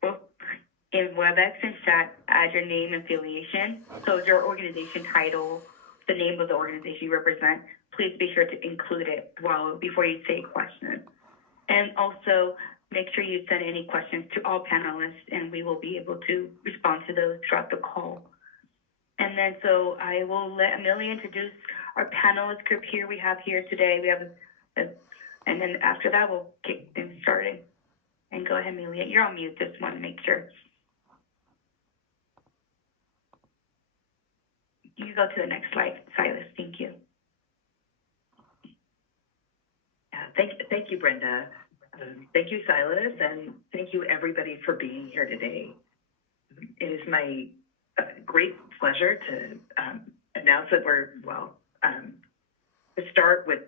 both in WebEx and chat, add your name and affiliation. So your organization title, the name of the organization you represent, please be sure to include it before you say a question. And also make sure you send any questions to all panelists, and we will be able to respond to those throughout the call. And then so I will let Amelia introduce our panelist group here we have here today. We have and then after that, we'll kick things started. And go ahead, Amelia. You're on mute. Just want to make sure. You go to the next slide, Silas. Thank you. Thank you, Brenda. Thank you, Silas, and thank you, everybody, for being here today. It is my great pleasure to announce that to start with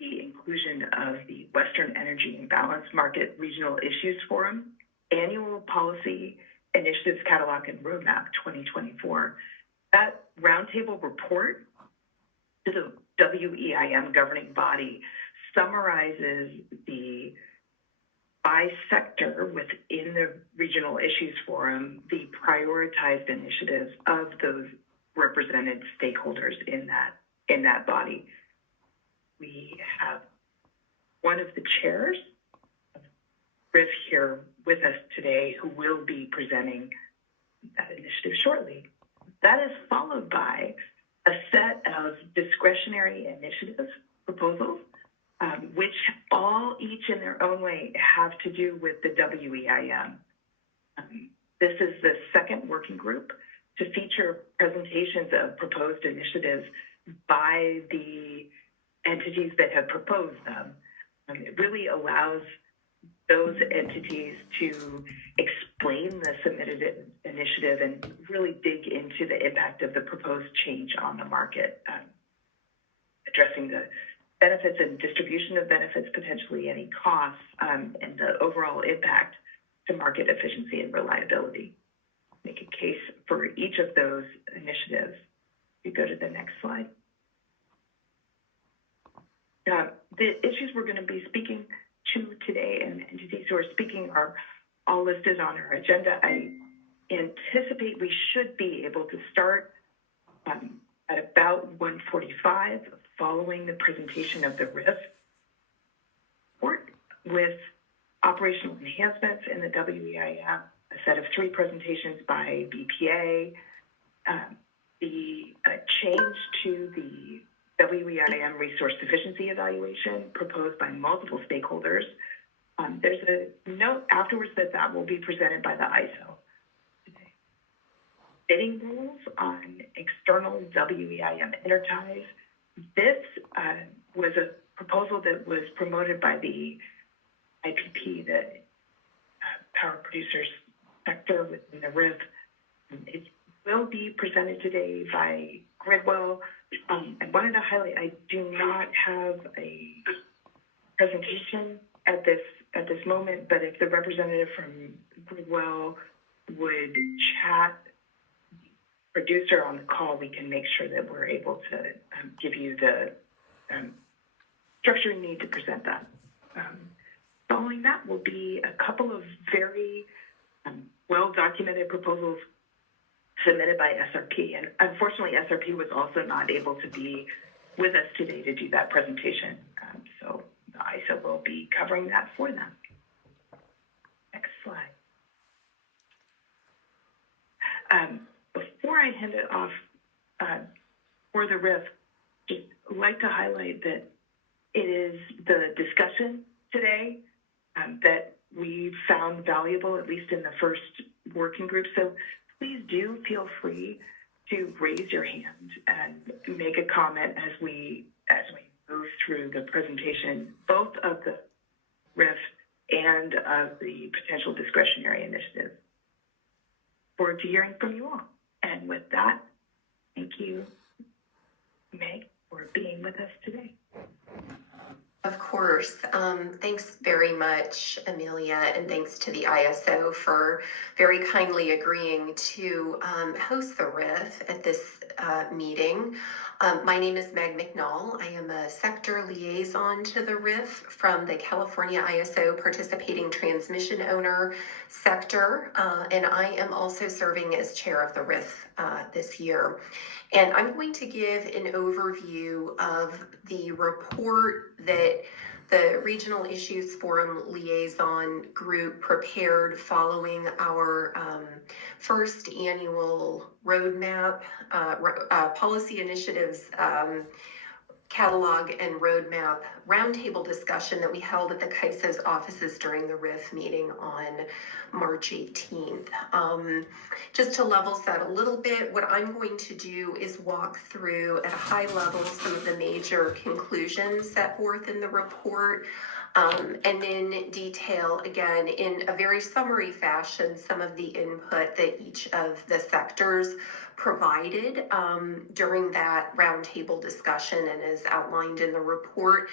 the inclusion of the Western Energy and Balanced Market Regional Issues Forum Annual Policy Initiatives Catalog and Roadmap 2024. That roundtable report to the WEIM governing body summarizes the by sector within the Regional Issues Forum, the prioritized initiatives of those represented stakeholders in that body. We have one of the chairs of RIF here with us today who will be presenting that initiative shortly. That is followed by a set of discretionary initiative proposals, which each in their own way have to do with the WEIM. This is the second working group to feature presentations of proposed initiatives by the entities that have proposed them. It really allows those entities to explain the submitted initiative and really dig into the impact of the proposed change on the market, addressing the benefits and distribution of benefits, potentially any costs, and the overall impact to market efficiency and reliability. Make a case for each of those initiatives. You go to the next slide. The issues we're going to be speaking to today and entities who are speaking are all listed on our agenda. I anticipate we should be able to start at about 1:45 following the presentation of the RIF report with operational enhancements in the WEIM, a set of 3 presentations by BPA, the change to the WEIM resource sufficiency evaluation proposed by multiple stakeholders. There's a note afterwards that will be presented by the ISO today. Bidding rules on external WEIM interties. This was a proposal that was promoted by the IPP, the power producers sector within the RIF. It will be presented today by Gridwell. I wanted to highlight, I do not have a presentation at this moment, but if the representative from Gridwell would chat producer on the call, we can make sure that we're able to give you the structure you need to present that. Following that will be a couple of very well-documented proposals submitted by SRP. And unfortunately, SRP was also not able to be with us today to do that presentation. So the ISO will be covering that for them. Next slide. Before I hand it off for the RIF, just like to highlight that it is the discussion today that we found valuable, at least in the first working group. So please do feel free to raise your hand and make a comment as we move through the presentation, both of the RIF and of the potential discretionary initiative. Forward to hearing from you all. And with that, thank you, Meg, for being with us today. Of course. Thanks very much, Amelia, and thanks to the ISO for very kindly agreeing to host the RIF at this meeting. My name is Meg McNall. I am a sector liaison to the RIF from the California ISO Participating Transmission Owner sector, and I am also serving as chair of the RIF this year. And I'm going to give an overview of the report that the Regional Issues Forum Liaison Group prepared following our first annual roadmap, policy initiatives catalog and roadmap roundtable discussion that we held at the CAISO's offices during the RIF meeting on March 18th. Just to level set a little bit, what I'm going to do is walk through at a high level some of the major conclusions set forth in the report, and then detail again in a very summary fashion some of the input that each of the sectors provided during that roundtable discussion and as outlined in the report.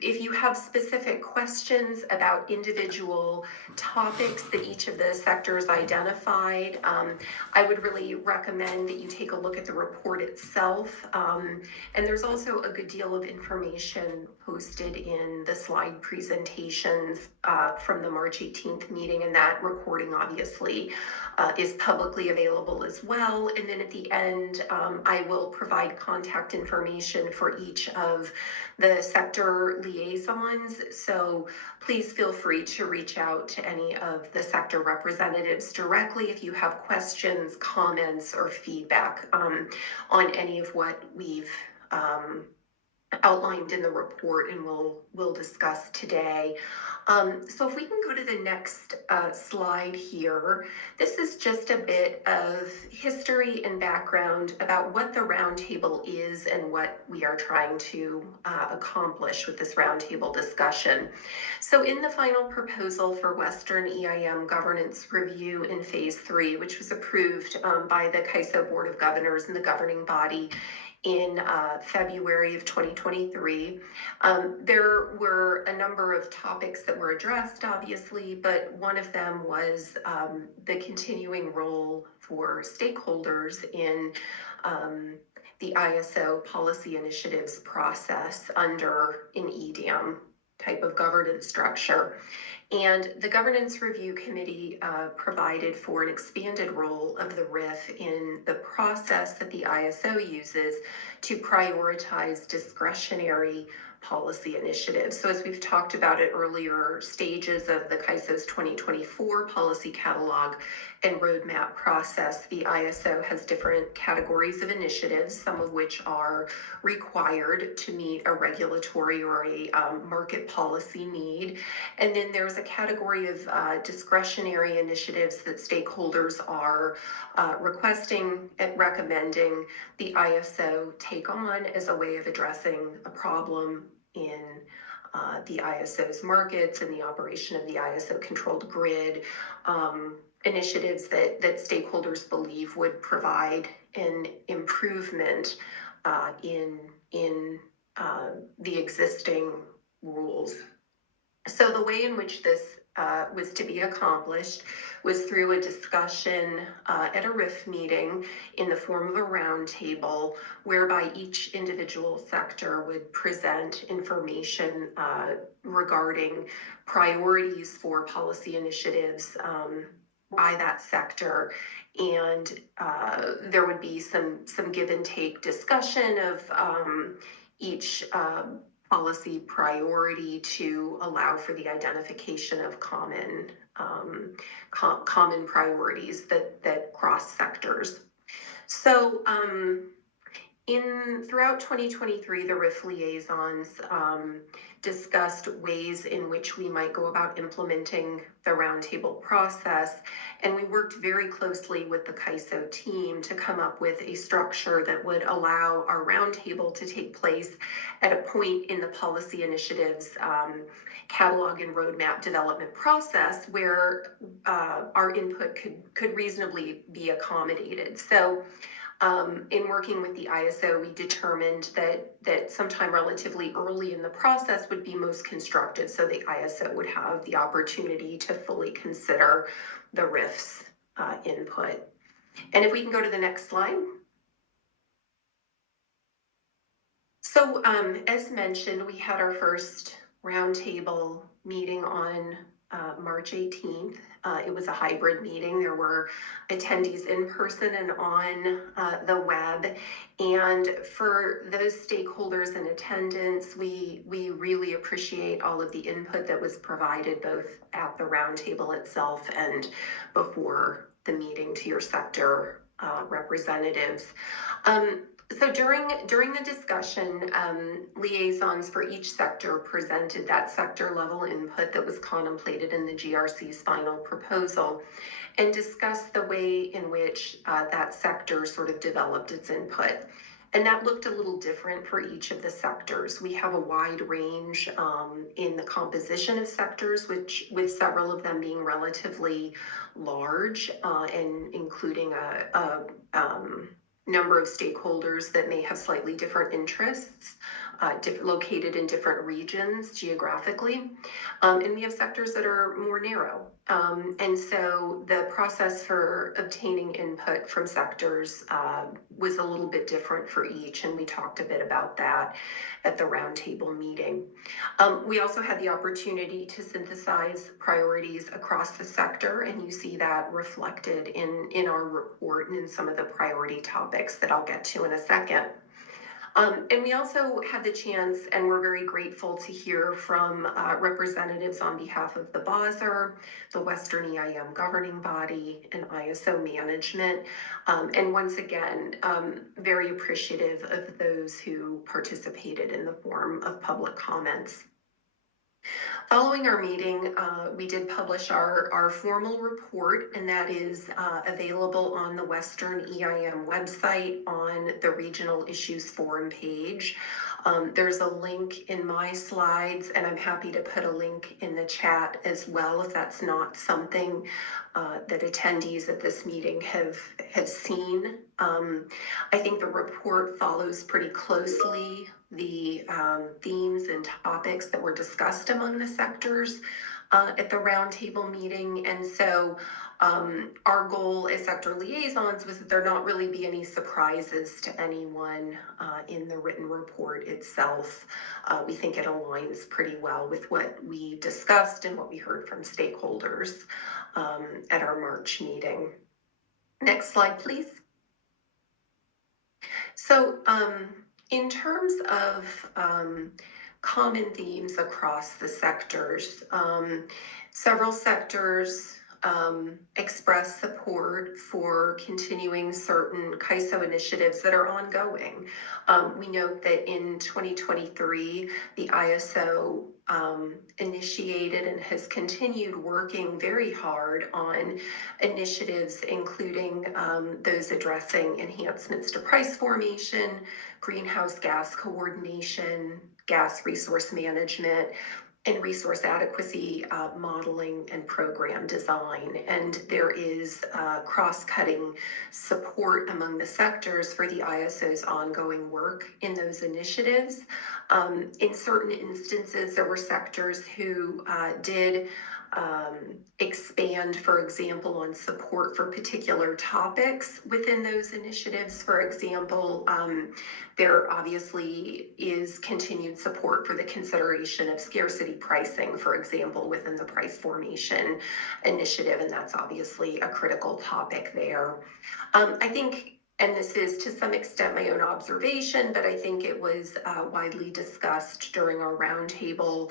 If you have specific questions about individual topics that each of the sectors identified, I would really recommend that you take a look at the report itself. And there's also a good deal of information posted in the slide presentations from the March 18th meeting, and that recording obviously is publicly available as well. And then at the end, I will provide contact information for each of the sector liaisons. So please feel free to reach out to any of the sector representatives directly if you have questions, comments, or feedback on any of what we've outlined in the report and we'll discuss today. So if we can go to the next slide here, this is just a bit of history and background about what the roundtable is and what we are trying to accomplish with this roundtable discussion. So in the final proposal for Western EIM governance review in phase 3, which was approved by the CAISO Board of Governors and the governing body in February of 2023. There were a number of topics that were addressed, obviously, but one of them was the continuing role for stakeholders in the ISO policy initiatives process under an EDM type of governance structure. And the Governance Review Committee provided for an expanded role of the RIF in the process that the ISO uses to prioritize discretionary policy initiatives. So as we've talked about at earlier stages of the CAISO's 2024 policy catalog and roadmap process, the ISO has different categories of initiatives, some of which are required to meet a regulatory or a market policy need. And then there's a category of discretionary initiatives that stakeholders are requesting and recommending the ISO take on as a way of addressing a problem in the ISO's markets and the operation of the ISO controlled grid, initiatives that stakeholders believe would provide an improvement in the existing rules. So the way in which this was to be accomplished was through a discussion at a RIF meeting in the form of a roundtable, whereby each individual sector would present information regarding priorities for policy initiatives by that sector. And there would be some give and take discussion of each policy priority to allow for the identification of common priorities that cross sectors. So throughout 2023, the RIF liaisons discussed ways in which we might go about implementing the roundtable process, and we worked very closely with the CAISO team to come up with a structure that would allow our roundtable to take place at a point in the policy initiatives catalog and roadmap development process where our input could reasonably be accommodated. So in working with the ISO, we determined that sometime relatively early in the process would be most constructive, so the ISO would have the opportunity to fully consider the RIF's input. And if we can go to the next slide. So, as mentioned, we had our first roundtable meeting on March 18th. It was a hybrid meeting. There were attendees in person and on the web. And for those stakeholders in attendance, we really appreciate all of the input that was provided both at the roundtable itself and before the meeting to your sector representatives. So during the discussion, liaisons for each sector presented that sector level input that was contemplated in the GRC's final proposal and discussed the way in which that sector sort of developed its input. And that looked a little different for each of the sectors. We have a wide range in the composition of sectors, which with several of them being relatively large and including a number of stakeholders that may have slightly different interests, located in different regions geographically. And we have sectors that are more narrow. And so the process for obtaining input from sectors was a little bit different for each, and we talked a bit about that at the roundtable meeting. We also had the opportunity to synthesize priorities across the sector, and you see that reflected in our report and in some of the priority topics that I'll get to in a second. And we also had the chance, and we're very grateful to hear from representatives on behalf of the BOSR, the Western EIM governing body, and ISO management. And once again, very appreciative of those who participated in the form of public comments. Following our meeting, we did publish our formal report, and that is available on the Western EIM website on the Regional Issues Forum page. There's a link in my slides, and I'm happy to put a link in the chat as well if that's not something that attendees at this meeting have seen. I think the report follows pretty closely the themes and topics that were discussed among the sectors at the roundtable meeting. And so our goal as sector liaisons was that there not really be any surprises to anyone in the written report itself. We think it aligns pretty well with what we discussed and what we heard from stakeholders at our March meeting. Next slide, please. So in terms of common themes across the sectors, several sectors express support for continuing certain CAISO initiatives that are ongoing. We note that in 2023, the ISO initiated and has continued working very hard on initiatives, including those addressing enhancements to price formation, greenhouse gas coordination, gas resource management, and resource adequacy modeling and program design. And there is cross-cutting support among the sectors for the ISO's ongoing work in those initiatives. In certain instances, there were sectors who did expand, for example, on support for particular topics within those initiatives. For example, there obviously is continued support for the consideration of scarcity pricing, for example, within the price formation initiative, and that's obviously a critical topic there. I think, and this is to some extent my own observation, but I think it was widely discussed during our roundtable.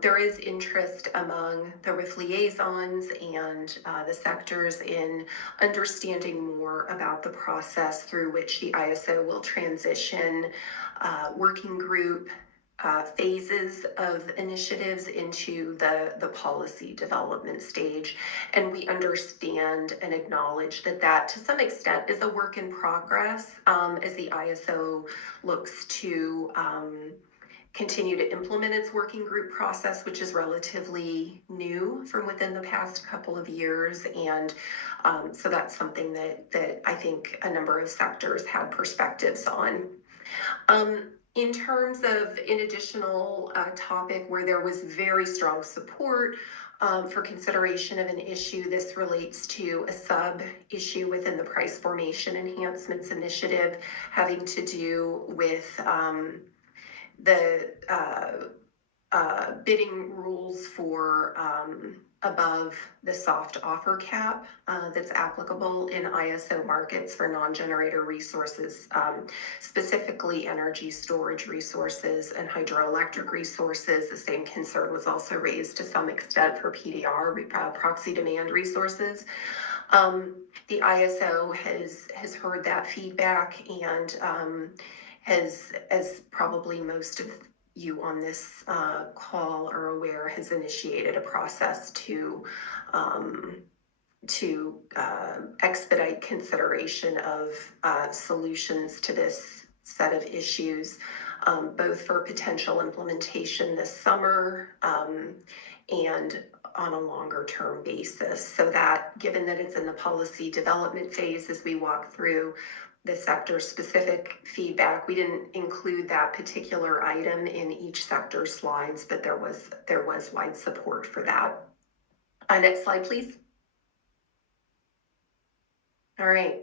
There is interest among the RIF liaisons and the sectors in understanding more about the process through which the ISO will transition working group phases of initiatives into the policy development stage. And we understand and acknowledge that to some extent is a work in progress as the ISO looks to continue to implement its working group process, which is relatively new from within the past couple of years. And so that's something that I think a number of sectors had perspectives on. In terms of an additional topic where there was very strong support for consideration of an issue. This relates to a sub-issue within the Price Formation Enhancements Initiative having to do with the bidding rules for above the soft offer cap that's applicable in ISO markets for non-generator resources, specifically energy storage resources and hydroelectric resources. The same concern was also raised to some extent for PDR, proxy demand resources. The ISO has heard that feedback and has, as probably most of you on this call are aware, has initiated a process to expedite consideration of solutions to this set of issues, both for potential implementation this summer and on a longer term basis. So that, given that it's in the policy development phase as we walk through the sector specific feedback, we didn't include that particular item in each sector slides, but there was wide support for that. Next slide, please. All right.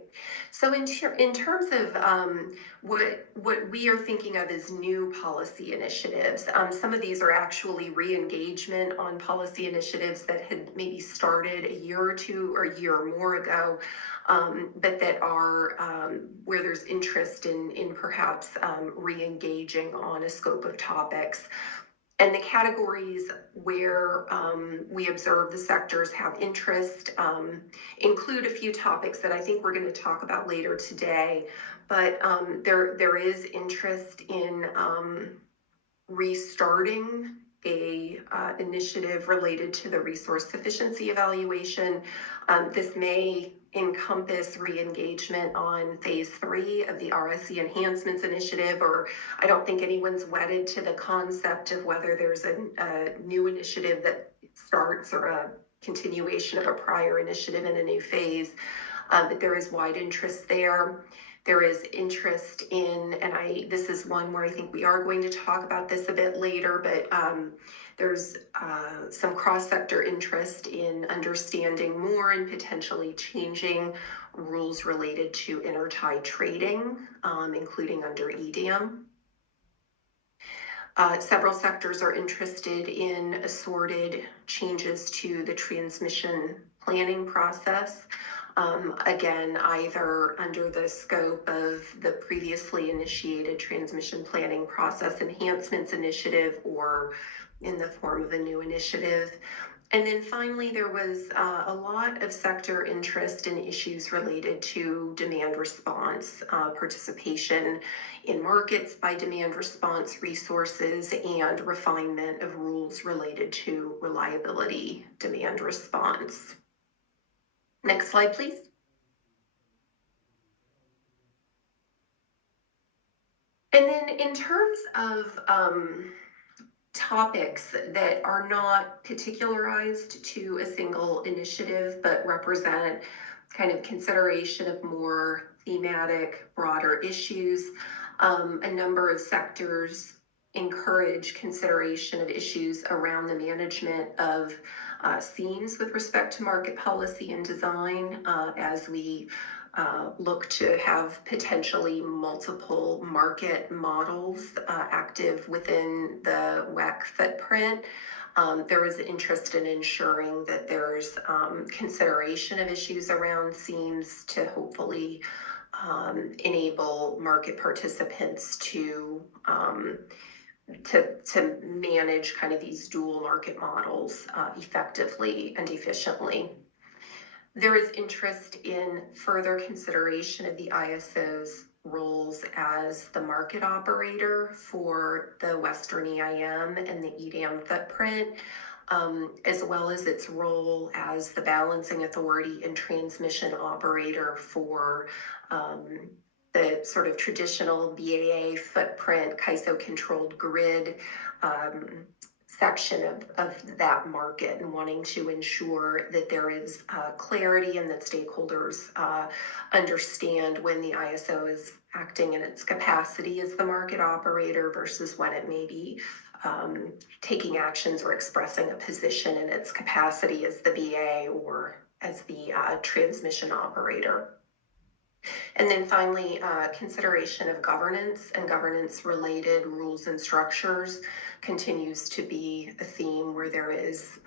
So in terms of what we are thinking of as new policy initiatives, some of these are actually re-engagement on policy initiatives that had maybe started a year or two or a year or more ago, but that are where there's interest in perhaps re-engaging on a scope of topics. And the categories where we observe the sectors have interest include a few topics that I think we're going to talk about later today. But there is interest in restarting a initiative related to the resource sufficiency evaluation. This may encompass re-engagement on phase 3 of the RSE Enhancements Initiative, or I don't think anyone's wedded to the concept of whether there's a new initiative that starts or a continuation of a prior initiative in a new phase, but there is wide interest there. There is interest in, and this is one where I think we are going to talk about this a bit later, but there's some cross-sector interest in understanding more and potentially changing rules related to intertie trading, including under EDM. Several sectors are interested in assorted changes to the transmission planning process. Again, either under the scope of the previously initiated Transmission Planning Process Enhancements Initiative or in the form of a new initiative. And then finally, there was a lot of sector interest in issues related to demand response, participation in markets by demand response resources, and refinement of rules related to reliability demand response. Next slide, please. And then in terms of topics that are not particularized to a single initiative, but represent kind of consideration of more thematic, broader issues, a number of sectors encourage consideration of issues around the management of themes with respect to market policy and design as we look to have potentially multiple market models active within the WEC footprint. There is interest in ensuring that there's consideration of issues around themes to hopefully enable market participants to manage kind of these dual market models effectively and efficiently. There is interest in further consideration of the ISO's roles as the market operator for the Western EIM and the EDM footprint, as well as its role as the balancing authority and transmission operator for the sort of traditional BAA footprint, CAISO-controlled grid section of that market, and wanting to ensure that there is clarity and that stakeholders understand when the ISO is acting in its capacity as the market operator versus when it may be taking actions or expressing a position in its capacity as the VA or as the transmission operator. And then finally, consideration of governance and governance-related rules and structures continues to be a theme where there is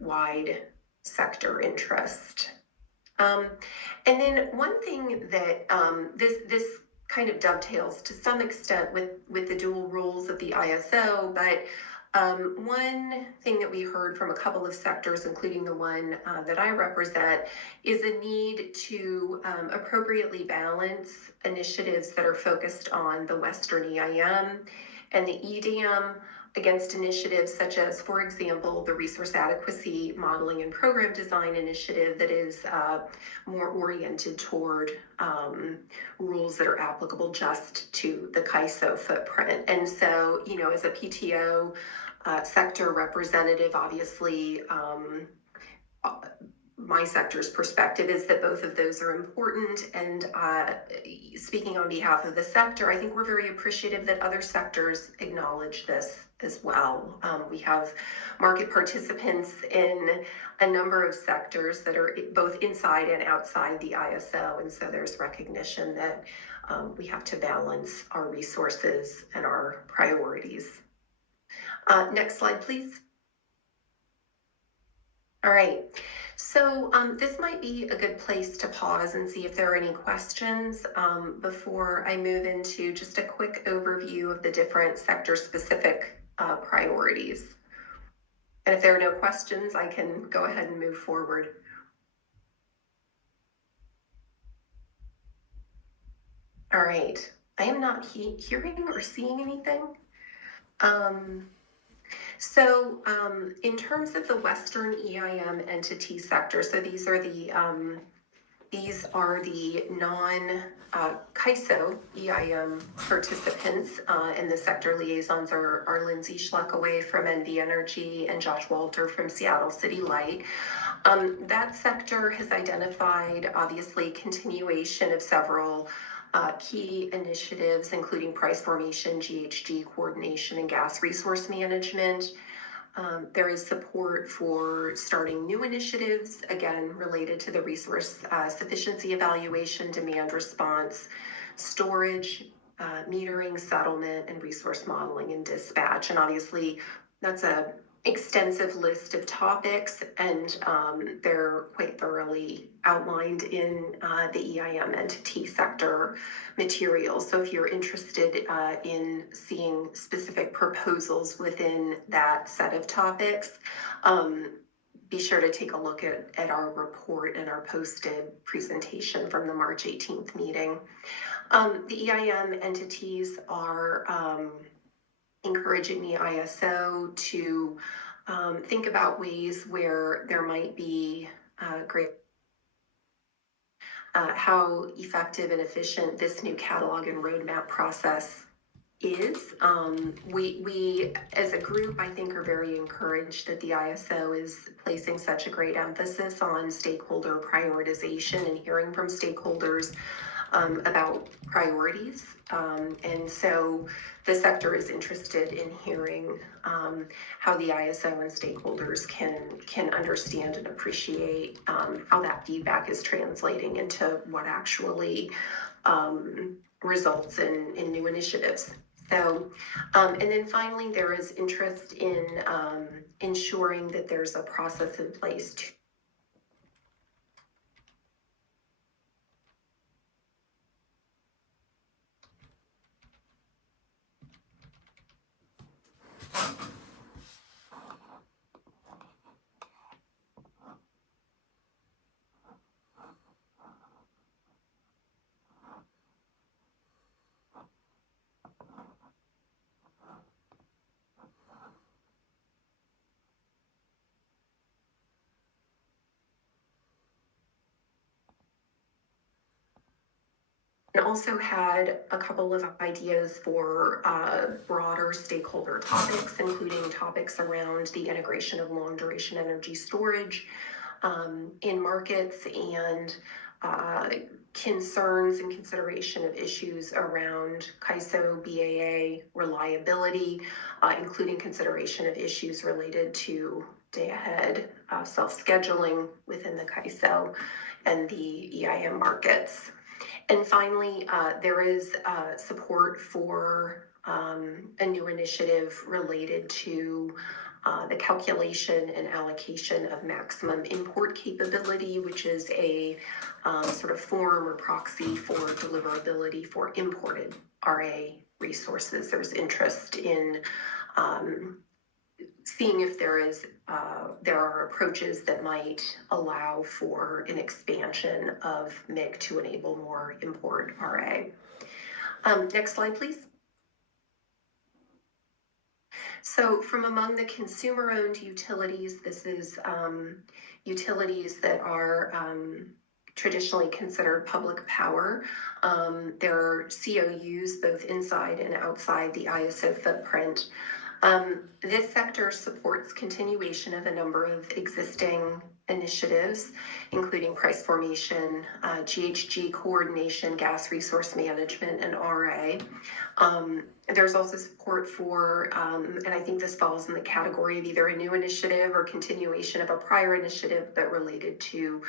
wide sector interest. And then one thing that this kind of dovetails to some extent with the dual roles of the ISO, but one thing that we heard from a couple of sectors, including the one that I represent, is a need to appropriately balance initiatives that are focused on the Western EIM and the EDM against initiatives such as, for example, the Resource Adequacy Modeling and Program Design Initiative that is more oriented toward rules that are applicable just to the CAISO footprint. And so, you know, as a PTO sector representative, obviously, my sector's perspective is that both of those are important. And speaking on behalf of the sector, I think we're very appreciative that other sectors acknowledge this as well. We have market participants in a number of sectors that are both inside and outside the ISO. And so there's recognition that we have to balance our resources and our priorities. Next slide, please. All right. So this might be a good place to pause and see if there are any questions before I move into just a quick overview of the different sector-specific priorities. And if there are no questions, I can go ahead and move forward. All right. I am not hearing or seeing anything. So in terms of the Western EIM entity sector, so these are the non-CAISO EIM participants, and the sector liaisons are Lindsay Schleckaway from NV Energy and Josh Walter from Seattle City Light. That sector has identified, obviously, continuation of several key initiatives, including price formation, GHG coordination, and gas resource management. There is support for starting new initiatives, again, related to the resource sufficiency evaluation, demand response, storage, metering, settlement, and resource modeling and dispatch. And obviously, that's a extensive list of topics, and they're quite thoroughly outlined in the EIM entity sector materials. So if you're interested in seeing specific proposals within that set of topics, be sure to take a look at our report and our posted presentation from the March 18th meeting. The EIM entities are encouraging the ISO to think about ways where there might be great how effective and efficient this new catalog and roadmap process is. We as a group, I think, are very encouraged that the ISO is placing such a great emphasis on stakeholder prioritization and hearing from stakeholders about priorities. And so the sector is interested in hearing how the ISO and stakeholders can understand and appreciate how that feedback is translating into what actually results in new initiatives. So, and then finally, there is interest in ensuring that there's a process in place to and also had a couple of ideas for broader stakeholder topics, including topics around the integration of long duration energy storage, in markets and concerns and consideration of issues around CAISO, BAA, reliability, including consideration of issues related to day ahead self-scheduling within the CAISO and the EIM markets. And finally, there is support for a new initiative related to the calculation and allocation of maximum import capability, which is a sort of form or proxy for deliverability for imported RA resources. There's interest in seeing if there are approaches that might allow for an expansion of MIG to enable more import RA. Next slide, please. So from among the consumer-owned utilities, this is utilities that are traditionally considered public power. There are COUs both inside and outside the ISO footprint. This sector supports continuation of a number of existing initiatives, including price formation, GHG coordination, gas resource management, and RA. There's also support for, and I think this falls in the category of either a new initiative or continuation of a prior initiative, but related to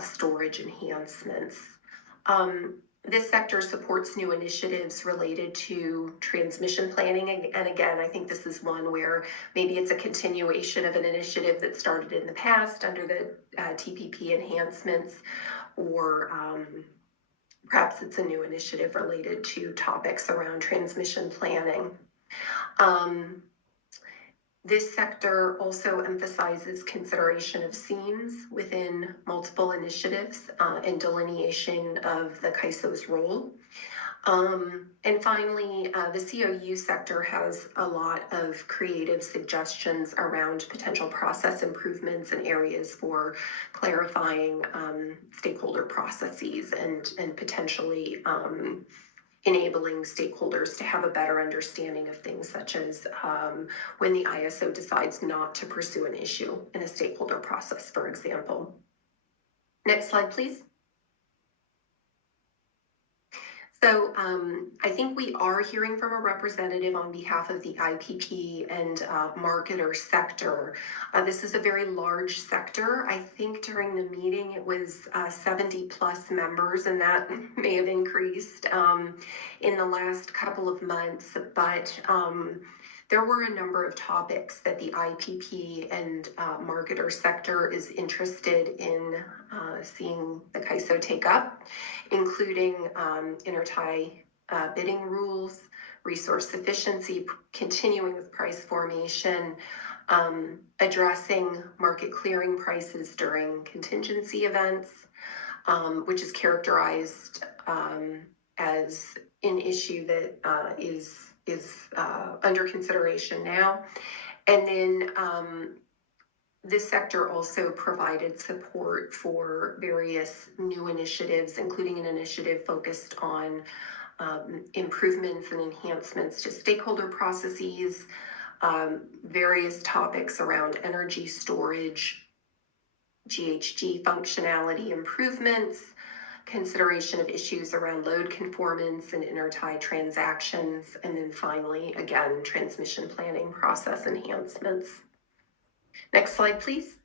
storage enhancements. This sector supports new initiatives related to transmission planning. And again, I think this is one where maybe it's a continuation of an initiative that started in the past under the TPP enhancements, or perhaps it's a new initiative related to topics around transmission planning. This sector also emphasizes consideration of seams within multiple initiatives and delineation of the CAISO's role. And finally, the COU sector has a lot of creative suggestions around potential process improvements and areas for clarifying stakeholder processes and potentially enabling stakeholders to have a better understanding of things such as when the ISO decides not to pursue an issue in a stakeholder process, for example. Next slide, please. So I think we are hearing from a representative on behalf of the IPP and marketer sector. This is a very large sector. I think during the meeting it was 70 plus members, and that may have increased in the last couple of months, but there were a number of topics that the IPP and marketer sector is interested in seeing the CAISO take up, including intertie bidding rules, resource efficiency, continuing with price formation, addressing market clearing prices during contingency events, which is characterized as an issue that is under consideration now. And then this sector also provided support for various new initiatives, including an initiative focused on improvements and enhancements to stakeholder processes, various topics around energy storage, GHG functionality improvements, consideration of issues around load conformance and intertie transactions, and then finally, again, transmission planning process enhancements. Next slide, please.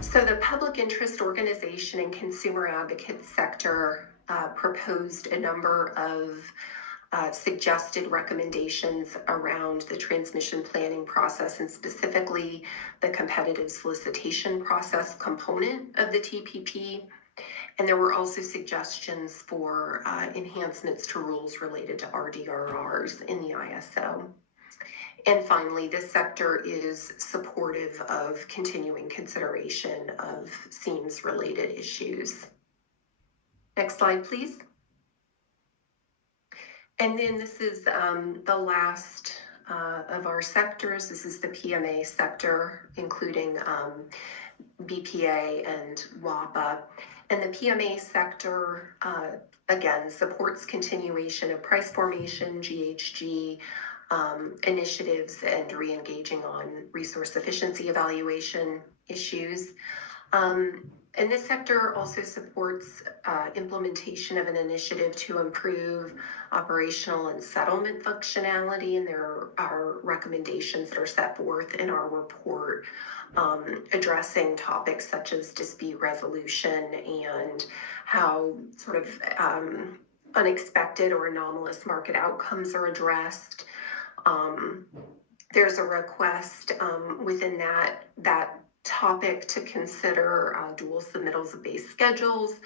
So the public interest organization and consumer advocate sector proposed a number of suggested recommendations around the transmission planning process, and specifically the competitive solicitation process component of the TPP. And there were also suggestions for enhancements to rules related to RDRRs in the ISO. And finally, this sector is supportive of continuing consideration of seams-related issues. Next slide, please. And then this is the last of our sectors. This is the PMA sector, including BPA and WAPA. And the PMA sector, again, supports continuation of price formation, GHG, initiatives and re-engaging on resource efficiency evaluation issues. And this sector also supports implementation of an initiative to improve operational and settlement functionality, and there are recommendations that are set forth in our report addressing topics such as dispute resolution and how sort of unexpected or anomalous market outcomes are addressed. There's a request within that topic to consider dual submittals of base schedules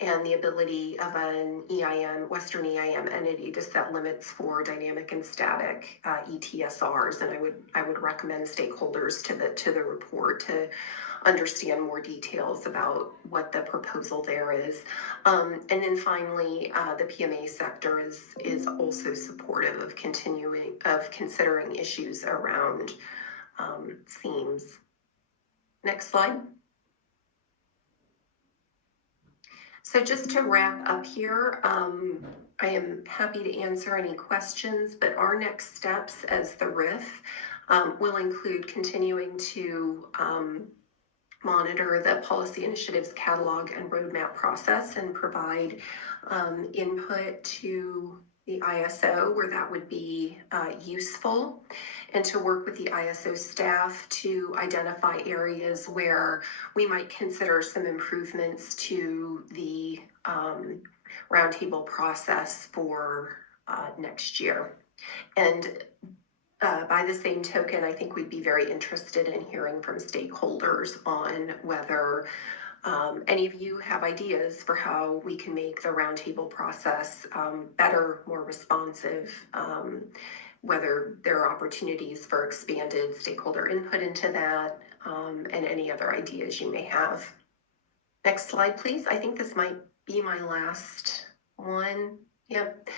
and the ability of an EIM, Western EIM entity to set limits for dynamic and static ETSRs. And I would recommend stakeholders to the report to understand more details about what the proposal there is. And then finally, the PMA sector is also supportive of considering issues around themes. Next slide. So just to wrap up here, I am happy to answer any questions, but our next steps as the RIF will include continuing to monitor the policy initiatives catalog and roadmap process and provide input to the ISO where that would be useful, and to work with the ISO staff to identify areas where we might consider some improvements to the roundtable process for next year. And by the same token, I think we'd be very interested in hearing from stakeholders on whether any of you have ideas for how we can make the roundtable process better, more responsive, whether there are opportunities for expanded stakeholder input into that, and any other ideas you may have. Next slide, please. I think this might be my last one. Yep.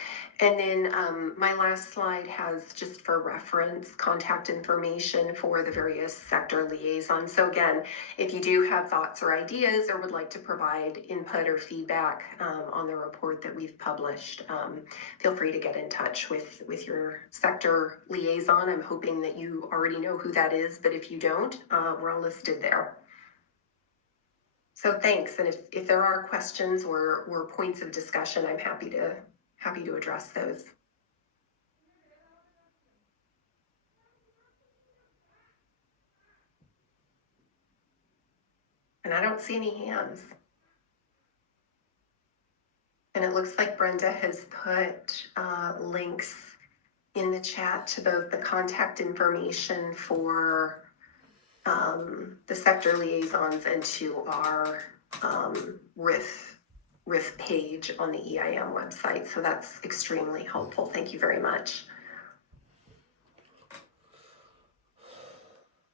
And then my last slide has, just for reference, contact information for the various sector liaisons. So again, if you do have thoughts or ideas or would like to provide input or feedback on the report that we've published, feel free to get in touch with your sector liaison. I'm hoping that you already know who that is, but if you don't, we're all listed there. So thanks, and if there are questions or points of discussion, I'm happy to address those. And I don't see any hands. And it looks like Brenda has put links in the chat to both the contact information for the sector liaisons and to our RIF page on the EIM website. So that's extremely helpful. Thank you very much.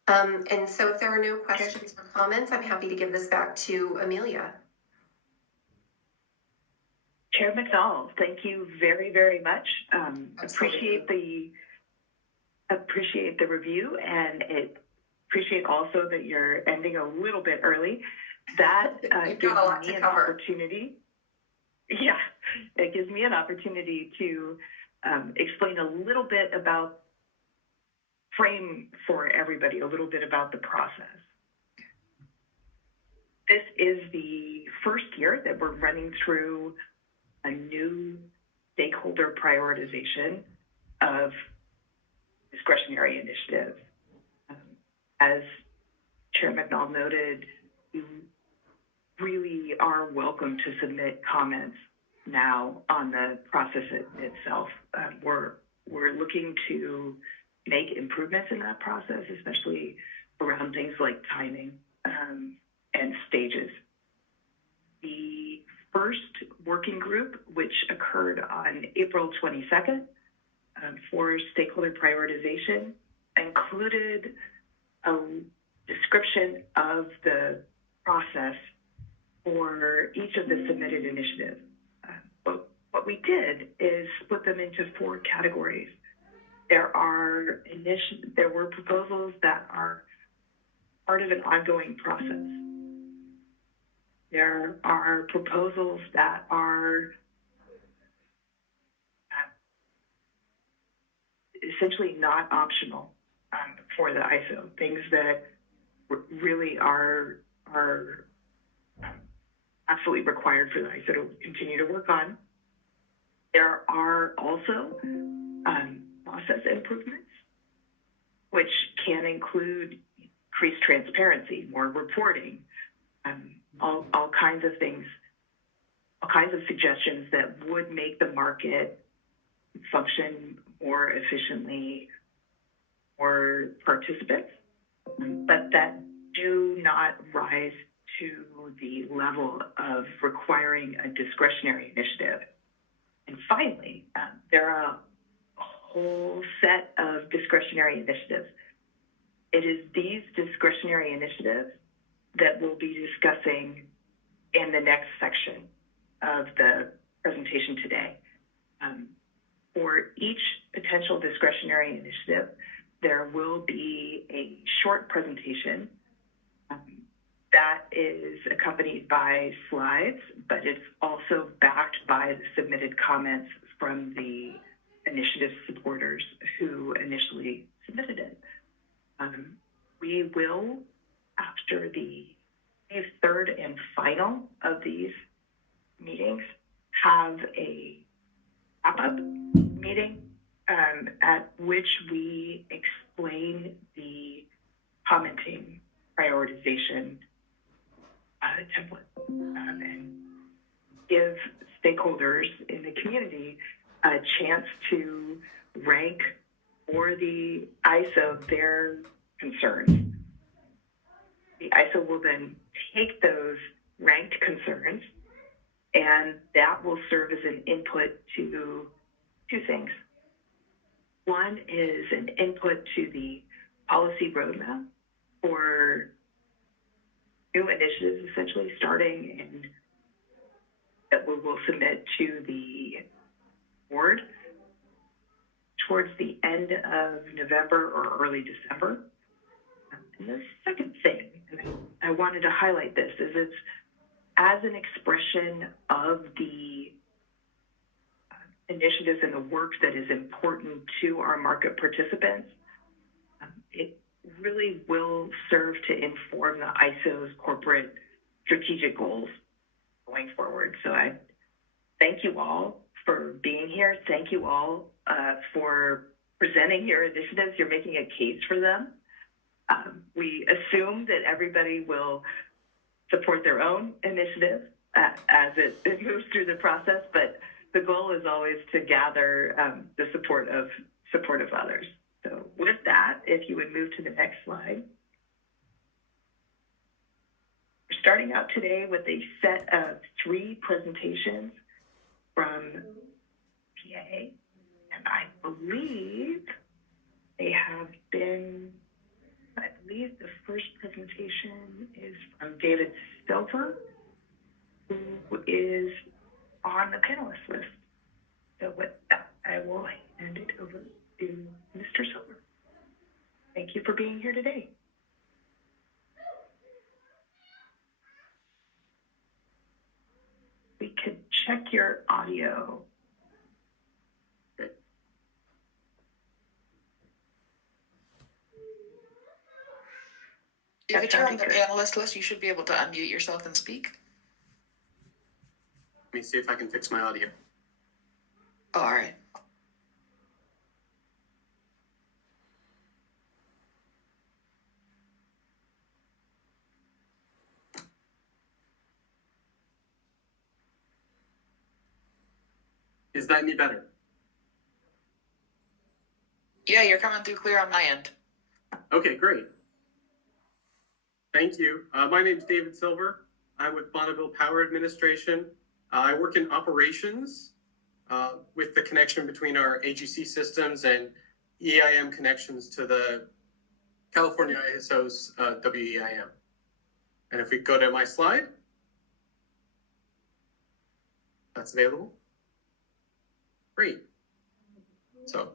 And so if there are no questions or comments, I'm happy to give this back to Amelia. Chair McDonald, thank you very, very much. Appreciate the review, and appreciate also that you're ending a little bit early. That gives me an opportunity. Yeah, it gives me an opportunity to explain a little bit about, frame for everybody a little bit about the process. This is the first year that we're running through a new stakeholder prioritization of discretionary initiatives. As Chair McNall noted, you really are welcome to submit comments now on the process itself. We're looking to make improvements in that process, especially around things like timing and stages. The first working group, which occurred on April 22nd for stakeholder prioritization, included a description of the process for each of the submitted initiatives. But what we did is split them into 4 categories. There were proposals that are part of an ongoing process. There are proposals that are essentially not optional for the ISO, things that really are absolutely required for the ISO to continue to work on. There are also process improvements, which can include increased transparency, more reporting, all kinds of things, all kinds of suggestions that would make the market function more efficiently for participants, but that do not rise to the level of requiring a discretionary initiative. And finally, there are a whole set of discretionary initiatives. It is these discretionary initiatives that we'll be discussing in the next section of the presentation today. For each potential discretionary initiative, there will be a short presentation that is accompanied by slides, but it's also backed by the submitted comments from the initiative supporters who initially submitted it. We will, after the third and final of these meetings, have a wrap-up meeting at which we explain the commenting prioritization template and give stakeholders in the community a chance to rank for the ISO their concerns. The ISO will then take those ranked concerns, and that will serve as an input to two things. One is an input to the policy roadmap for new initiatives, essentially starting in that we will submit to the board towards the end of November or early December. And the second thing, and I wanted to highlight this, is it's as an expression of the initiatives and the work that is important to our market participants. It really will serve to inform the ISO's corporate strategic goals going forward. So I thank you all for being here. Thank you all for presenting your initiatives. You're making a case for them. We assume that everybody will support their own initiative as it moves through the process, but the goal is always to gather the support of others. So with that, if you would move to the next slide. We're starting out today with a set of 3 presentations from PA, and I believe the first presentation is from David Silver, who is on the panelist list. So with that, I will hand it over to Mr. Silver. Thank you for being here today. We could check your audio. If you're on the panelist list, you should be able to unmute yourself and speak. Let me see if I can fix my audio. Oh, all right. Is that any better? Yeah, you're coming through clear on my end. Okay, great. Thank you. My name is David Silver. I'm with Bonneville Power Administration. I work in operations with the connection between our AGC systems and EIM connections to the California ISO's WEIM. And if we go to my slide, that's available. Great. So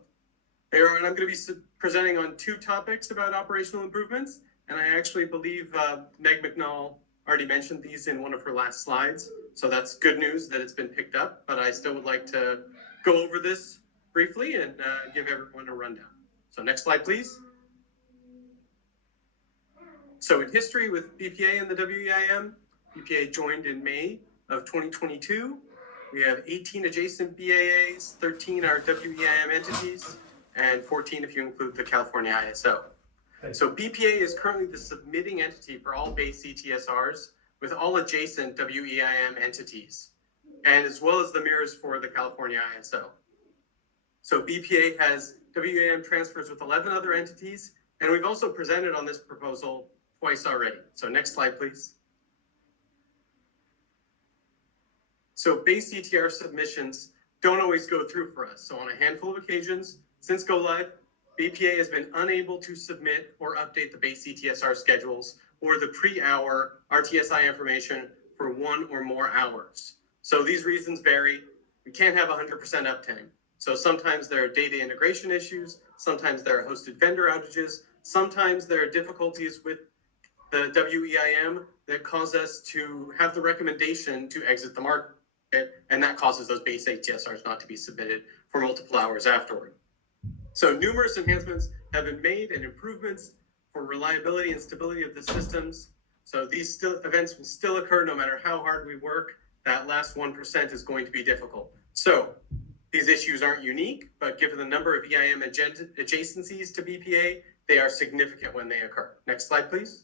there are, and I'm going to be presenting on 2 topics about operational improvements. And I actually believe Meg McNall already mentioned these in one of her last slides. So that's good news that it's been picked up, but I still would like to go over this briefly and give everyone a rundown. So next slide, please. So in history with BPA and the WEIM, BPA joined in May of 2022. We have 18 adjacent BAAs, 13 are WEIM entities, and 14 if you include the California ISO. So BPA is currently the submitting entity for all base ETSRs with all adjacent WEIM entities, and as well as the mirrors for the California ISO. So BPA has WEIM transfers with 11 other entities, and we've also presented on this proposal twice already. So next slide, please. So base ETR submissions don't always go through for us. So on a handful of occasions, since go live, BPA has been unable to submit or update the base ETSR schedules or the pre-hour RTSI information for 1 or more hours. So these reasons vary. We can't have 100% uptime. So sometimes there are data integration issues, sometimes there are hosted vendor outages, sometimes there are difficulties with the WEIM that cause us to have the recommendation to exit the market, and that causes those base ETSRs not to be submitted for multiple hours afterward. So numerous enhancements have been made and improvements for reliability and stability of the systems. So these events will still occur no matter how hard we work. That last 1% is going to be difficult. So these issues aren't unique, but given the number of EIM adjacencies to BPA, they are significant when they occur. Next slide, please.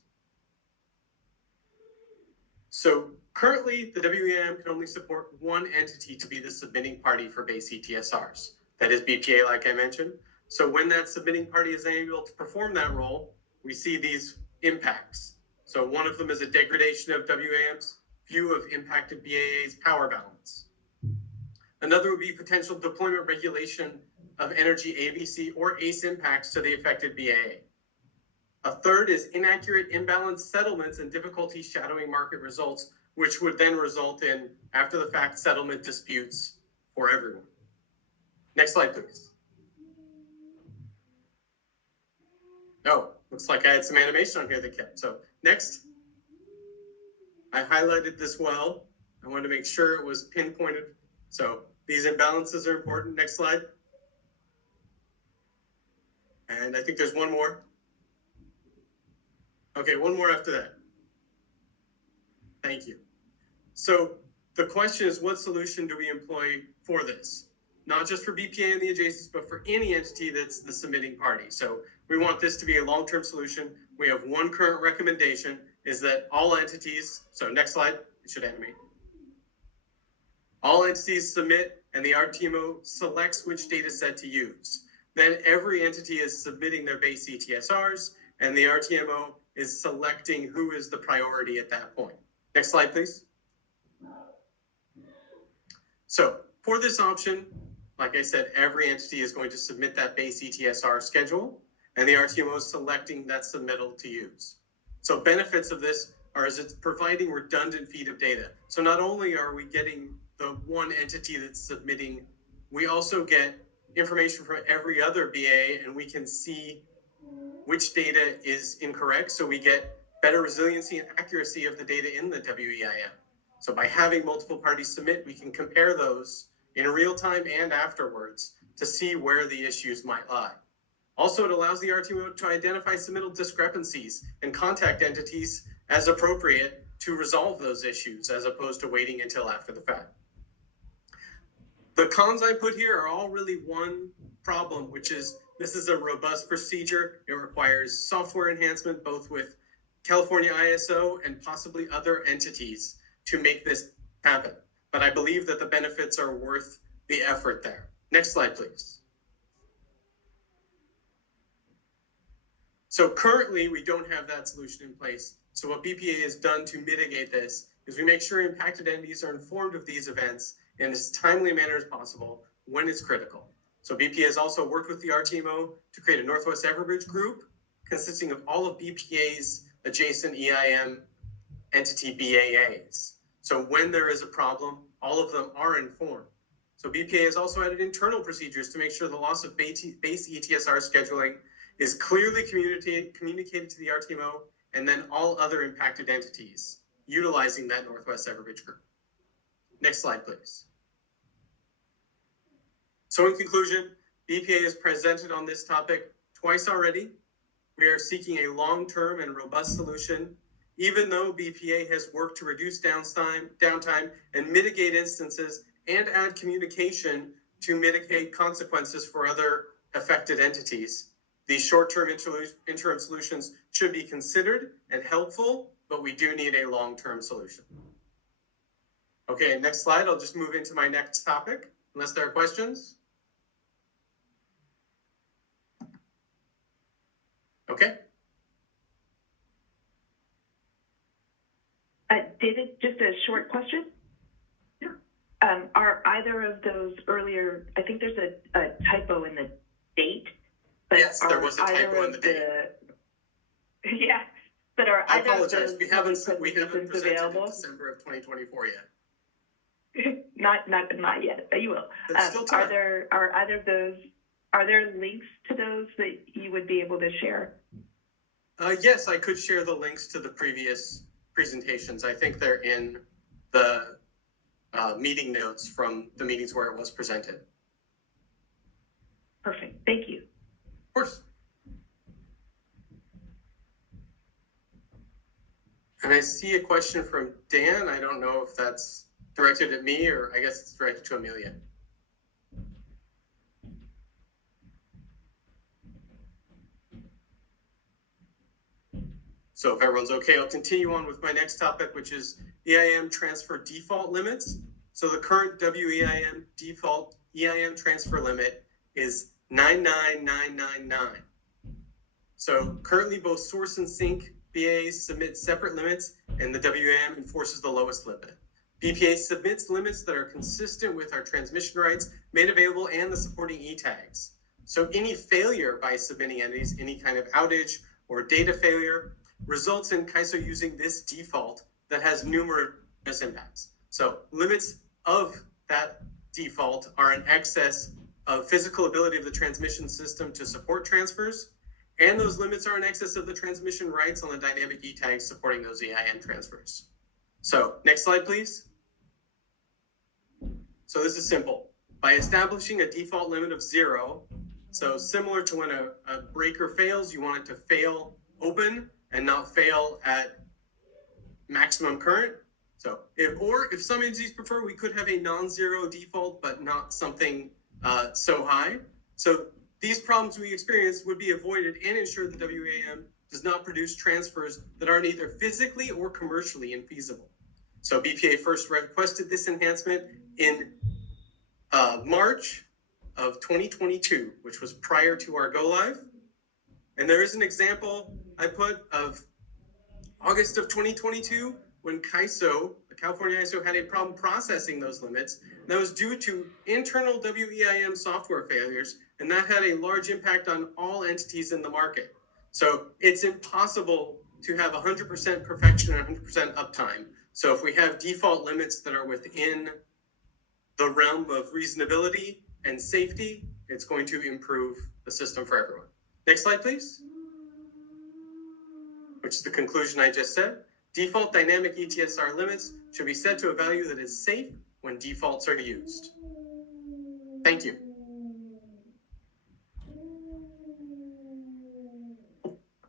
So currently, the WEIM can only support one entity to be the submitting party for base ETSRs. That is BPA, like I mentioned. So when that submitting party is unable to perform that role, we see these impacts. So one of them is a degradation of WEIM's view of impacted BAA's power balance. Another would be potential deployment regulation of energy ABC or ACE impacts to the affected BAA. A third is inaccurate, imbalanced settlements and difficulty shadowing market results, which would then result in after-the-fact settlement disputes for everyone. Next slide, please. Oh, looks like I had some animation on here that kept. So next, I highlighted this well. I wanted to make sure it was pinpointed. So these imbalances are important. Next slide. And I think there's one more. Okay, one more after that. Thank you. So the question is, what solution do we employ for this? Not just for BPA and the adjacents, but for any entity that's the submitting party. So we want this to be a long-term solution. We have one current recommendation, is that all entities, so next slide, it should animate. All entities submit and the RTMO selects which data set to use. Then every entity is submitting their base ETSRs and the RTMO is selecting who is the priority at that point. Next slide, please. So for this option, like I said, every entity is going to submit that base ETSR schedule, and the RTMO is selecting that submittal to use. So benefits of this are as it's providing redundant feed of data. So not only are we getting the one entity that's submitting, we also get information from every other BA, and we can see which data is incorrect. So we get better resiliency and accuracy of the data in the WEIM. So by having multiple parties submit, we can compare those in real time and afterwards to see where the issues might lie. Also, it allows the RTMO to identify submittal discrepancies and contact entities as appropriate to resolve those issues, as opposed to waiting until after the fact. The cons I put here are all really one problem, which is this is a robust procedure. It requires software enhancement, both with California ISO and possibly other entities to make this happen. But I believe that the benefits are worth the effort there. Next slide, please. So currently, we don't have that solution in place. So what BPA has done to mitigate this is we make sure impacted entities are informed of these events in as timely a manner as possible when it's critical. So BPA has also worked with the RTMO to create a Northwest Everbridge group consisting of all of BPA's adjacent EIM entity BAAs. So when there is a problem, all of them are informed. So BPA has also added internal procedures to make sure the loss of base ETSR scheduling is clearly communicated to the RTMO and then all other impacted entities utilizing that Northwest Everbridge group. Next slide, please. So in conclusion, BPA has presented on this topic twice already. We are seeking a long-term and robust solution, even though BPA has worked to reduce downtime and mitigate instances and add communication to mitigate consequences for other affected entities. These short-term interim solutions should be considered and helpful, but we do need a long-term solution. Okay, next slide. I'll just move into my next topic, unless there are questions. Okay. David, just a short question. Sure. Are either of those earlier, I think there's a typo in the date. But Yes, there are was a either typo in of the date. Yeah, but are I either of apologize. those We haven't presentations presented in available? December of 2024 yet. Not yet, but you will. There's still time. Are either of those, are there links to those that you would be able to share? Yes, I could share the links to the previous presentations. I think they're in the meeting notes from the meetings where it was presented. Perfect, thank you. Of course. And I see a question from Dan. I don't know if that's directed at me or I guess it's directed to Amelia. So if everyone's okay, I'll continue on with my next topic, which is EIM transfer default limits. So the current WEIM default EIM transfer limit is 99999. So currently both source and sink BAs submit separate limits and the WEIM enforces the lowest limit. BPA submits limits that are consistent with our transmission rights made available and the supporting E-tags. So any failure by submitting entities, any kind of outage or data failure, results in CAISO using this default that has numerous impacts. So limits of that default are in excess of physical ability of the transmission system to support transfers, and those limits are in excess of the transmission rights on the dynamic E-tags supporting those EIM transfers. So next slide, please. So this is simple. By establishing a default limit of 0, so similar to when a breaker fails, you want it to fail open and not fail at maximum current. So if some entities prefer, we could have a non-zero default, but not something so high. So these problems we experience would be avoided and ensure the WEIM does not produce transfers that are neither physically or commercially infeasible. So BPA first requested this enhancement in March of 2022, which was prior to our go live. And there is an example I put of August of 2022 when CAISO, the California ISO, had a problem processing those limits. That was due to internal WEIM software failures, and that had a large impact on all entities in the market. So it's impossible to have 100% perfection and 100% uptime. So if we have default limits that are within the realm of reasonability and safety, it's going to improve the system for everyone. Next slide, please. Which is the conclusion I just said. Default dynamic ETSR limits should be set to a value that is safe when defaults are used. Thank you.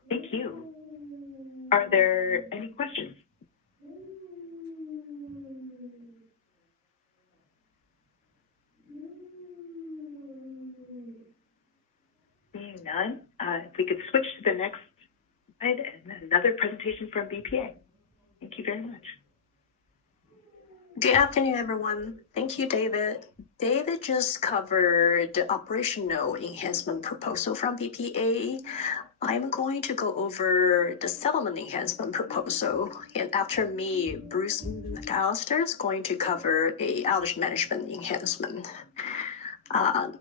Thank you. Are there any questions? Seeing none, if we could switch to the next slide and another presentation from BPA. Thank you very much. Good afternoon, everyone. Thank you, David. David just covered the operational enhancement proposal from BPA. I'm going to go over the settlement enhancement proposal, and after me, Bruce McAllister is going to cover a outage management enhancement.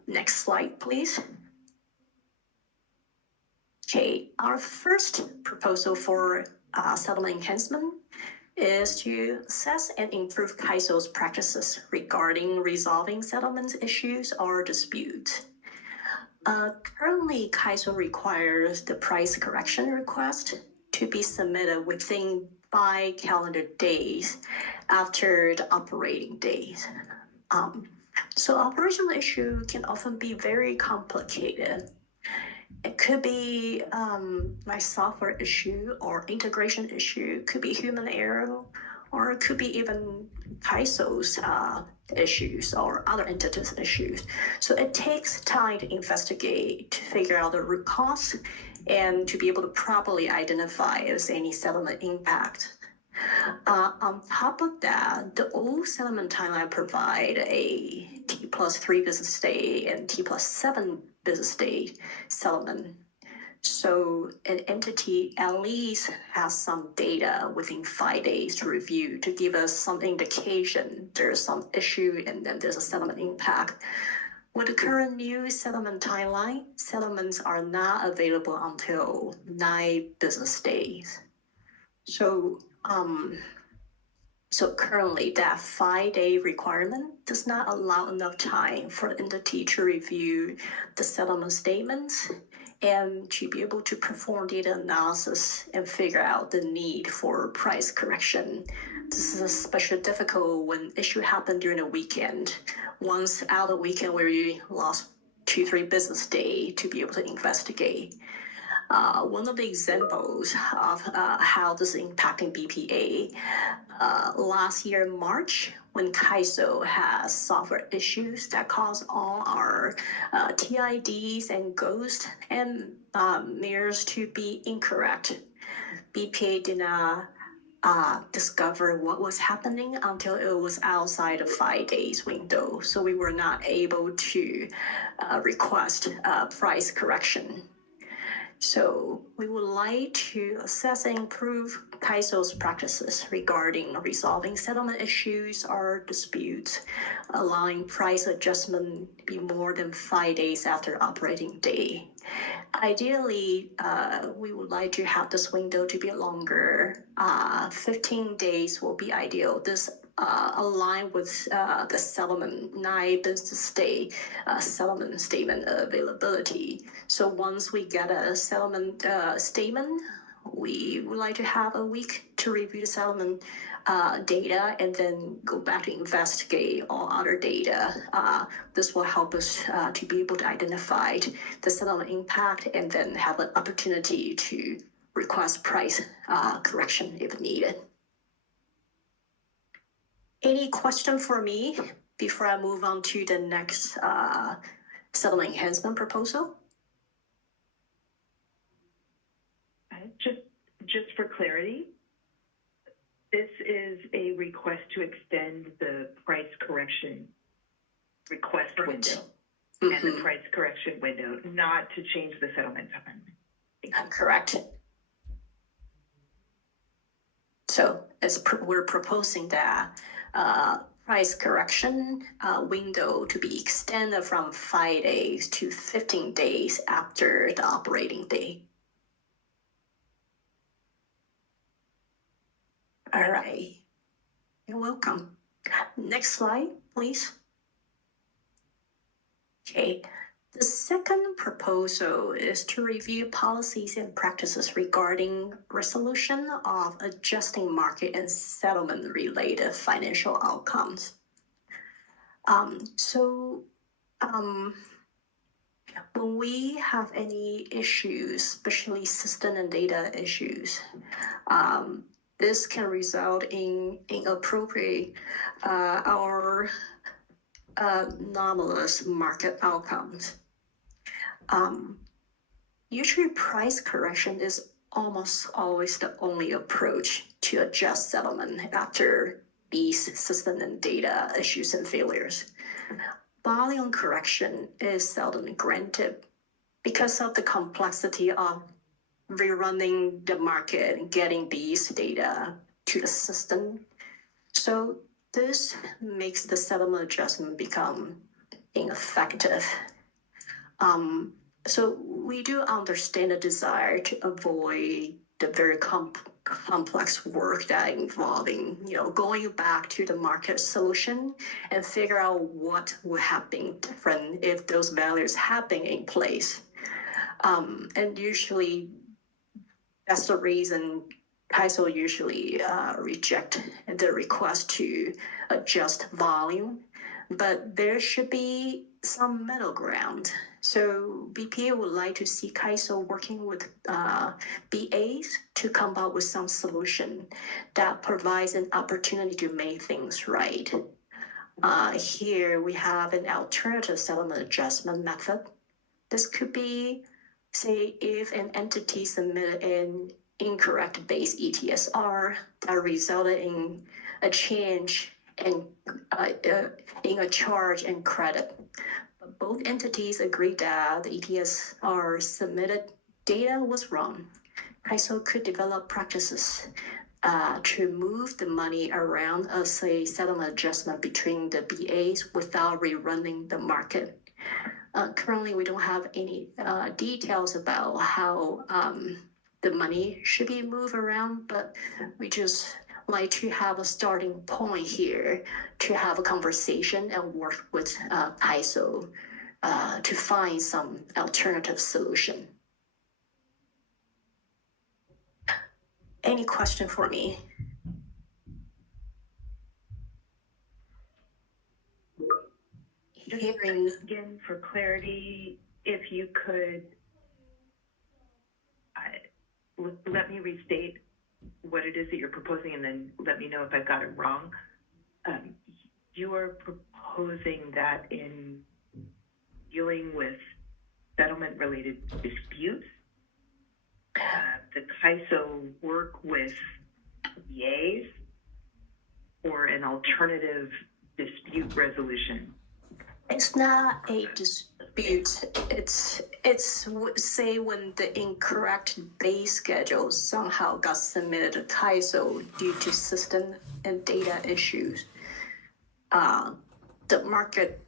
Next slide, please. Okay, our first proposal for settlement enhancement is to assess and improve CAISO's practices regarding resolving settlement issues or disputes. Currently, CAISO requires the price correction request to be submitted within 5 calendar days after the operating days. So operational issue can often be very complicated. It could be my software issue or integration issue, could be human error, or it could be even Kaiso's issues or other entities issues. So it takes time to investigate, to figure out the root cause, and to be able to properly identify if there's any settlement impact. On top of that, the old settlement timeline provide a T+3 business day and T+7 business day settlement. So an entity at least has some data within 5 days to review to give us some indication there's some issue and then there's a settlement impact. With the current new settlement timeline, settlements are not available until 9 business days. So currently that 5-day requirement does not allow enough time for the entity to review the settlement statements and to be able to perform data analysis and figure out the need for price correction. This is especially difficult when issue happened during the weekend. Once out of the weekend, we lost 2-3 business days to be able to investigate. One of the examples of how this is impacting BPA, last year in March, when Kaiso has software issues that cause all our TIDs and ghosts and mirrors to be incorrect. BPA did not discover what was happening until it was outside of 5 days window. So we were not able to request price correction. So we would like to assess and improve Kaiso's practices regarding resolving settlement issues or disputes, allowing price adjustment to be more than 5 days after operating day. Ideally, we would like to have this window to be longer. 15 days will be ideal. This align with the settlement 9 business day settlement statement availability. So once we get a settlement statement, we would like to have a week to review the settlement data and then go back to investigate all other data. This will help us to be able to identify the settlement impact and then have an opportunity to request price correction if needed. Any question for me before I move on to the next settlement enhancement proposal? Just for clarity, this is a request to extend the price correction request window and the price correction window, not to change the settlement time. Correct. So we're proposing that price correction window to be extended from 5 days to 15 days after the operating day. All right. You're welcome. Next slide, please. Okay. The second proposal is to review policies and practices regarding resolution of adjusting market and settlement related financial outcomes. When we have any issues, especially system and data issues, this can result in inappropriate or anomalous market outcomes. Usually price correction is almost always the only approach to adjust settlement after these system and data issues and failures. Volume correction is seldom granted because of the complexity of rerunning the market and getting these data to the system. So this makes the settlement adjustment become ineffective. So we do understand the desire to avoid the very complex work that involving, going back to the market solution and figure out what would have been different if those values had been in place. And usually that's the reason Kaiso usually reject the request to adjust volume but there should be some middle ground. So BPA would like to see CAISO working with BAs to come up with some solution that provides an opportunity to make things right. Here we have an alternative settlement adjustment method. This could be, say, if an entity submitted an incorrect base ETSR that resulted in a change in a charge and credit. But both entities agreed that the ETSR submitted data was wrong. CAISO could develop practices to move the money around as a settlement adjustment between the BAs without rerunning the market. Currently, we don't have any details about how the money should be moved around, but we just like to have a starting point here to have a conversation and work with CAISO to find some alternative solution. Any question for me? Hearing Again, for clarity, if you could, let me restate what it is that you're proposing and then let me know if I've got it wrong. You are proposing that in dealing with settlement-related disputes, the CAISO work with VAs or an alternative dispute resolution? it's not a dispute. It's say when the incorrect base schedule somehow got submitted to CAISO due to system and data issues. The market,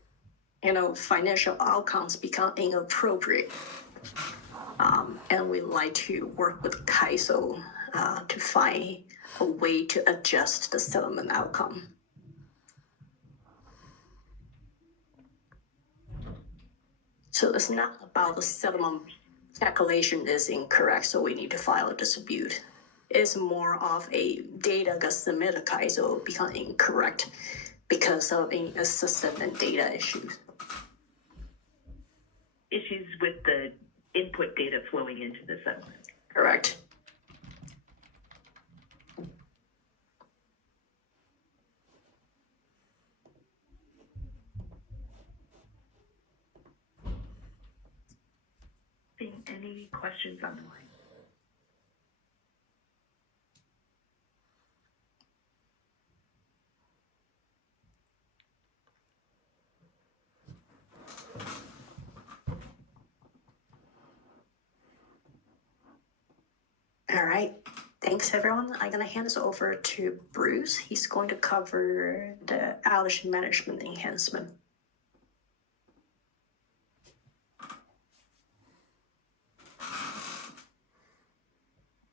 financial outcomes become inappropriate. And we like to work with CAISO to find a way to adjust the settlement outcome. So it's not about the settlement calculation is incorrect, so we need to file a dispute. It's more of a data got submitted to CAISO become incorrect because of any system and data issues. Issues with the input data flowing into the settlement. Correct. Any questions on the line? All right. Thanks, everyone. I'm going to hand this over to Bruce. He's going to cover the outage management enhancement.